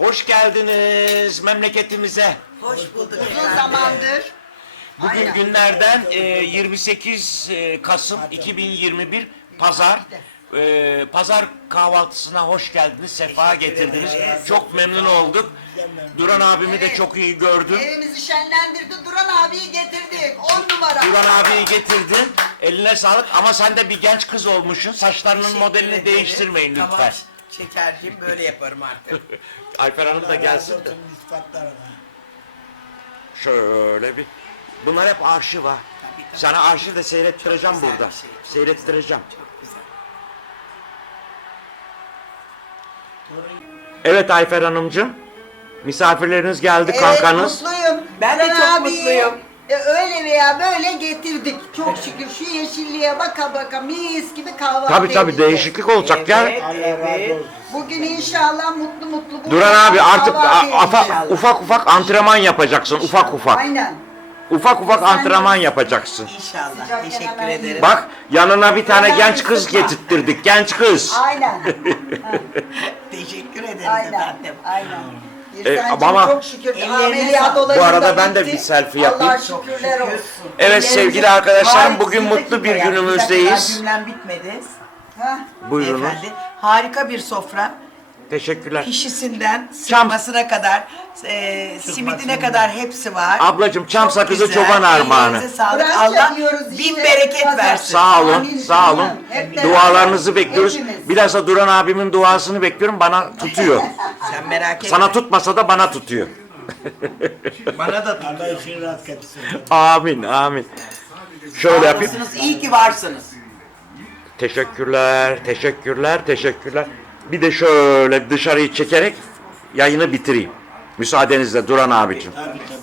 Hoş geldiniz memleketimize. Hoş bulduk Uzun zamandır. Bugün Aynen. günlerden e, 28 e, Kasım 2021 Pazar. E, Pazar kahvaltısına hoş geldiniz, sefa getirdiniz. Çok memnun olduk. Duran abimi de çok iyi gördüm. Evimizi şenlendirdi. Duran abiyi getirdik. On numara. Duran abiyi getirdin. Eline sağlık ama sen de bir genç kız olmuşsun. Saçlarının modelini değiştirmeyin lütfen. Tamam şekerciğim böyle yaparım artık. Alper Hanım da gelsin de. Şöyle bir. Bunlar hep arşiv ha. Tabii, tabii. Sana arşiv de seyrettireceğim Güzel burada. bir şey, çok Seyrettireceğim. Çok güzel. Evet Ayfer Hanımcığım. Misafirleriniz geldi Evet, kankanız. mutluyum. Ben de Duran çok mutluyum. E, öyle veya böyle getirdik. Çok şükür şu yeşilliğe baka baka mis gibi kahvaltı Tabi tabi edeceğiz. değişiklik olacak ya. Evet, evet. Bugün inşallah mutlu mutlu. bu Duran abi artık kahvaltı a- afa- edeceğiz. ufak ufak antrenman yapacaksın. Ufak ufak. Aynen. Ufak ufak Sen de- antrenman yapacaksın. İnşallah. Sıcak Teşekkür ederim. Bak yanına bir tane genç kız getirttirdik. Genç kız. Aynen. Teşekkür ederiz Aynen. efendim. Aynen. E, İrfancığım ama- çok şükür Ellerine ameliyat sağlık. olayı Bu arada da ben de bitti. bir selfie yapayım. Allah şükürler olsun. Evet sevgili arkadaşlarım Harika- bugün mutlu bir dakika ya, günümüzdeyiz. cümlem bitmedi. Heh. Buyurunuz. Harika bir sofra. Teşekkürler. Pişisinden sıkmasına kadar, e, simidine kadar hepsi var. Ablacığım çam Çok sakızı güzel. çoban armağanı. Ellerinize sağlık. Fransız Allah yiyoruz bin işte, bereket pazar. versin. Sağ olun, Amin, sağ olun. Hep beraber, Dualarınızı bekliyoruz. hepimiz. Biraz da Duran abimin duasını bekliyorum. Bana tutuyor. Sen merak etme. Sana tutmasa da bana tutuyor. Bana da Allah işini rast getirsin. Amin, amin. Şöyle yapayım. tutmasınız. İyi ki varsınız. Teşekkürler, teşekkürler, teşekkürler. Bir de şöyle dışarıyı çekerek yayını bitireyim. Müsaadenizle Duran abicim. Tabii tabii.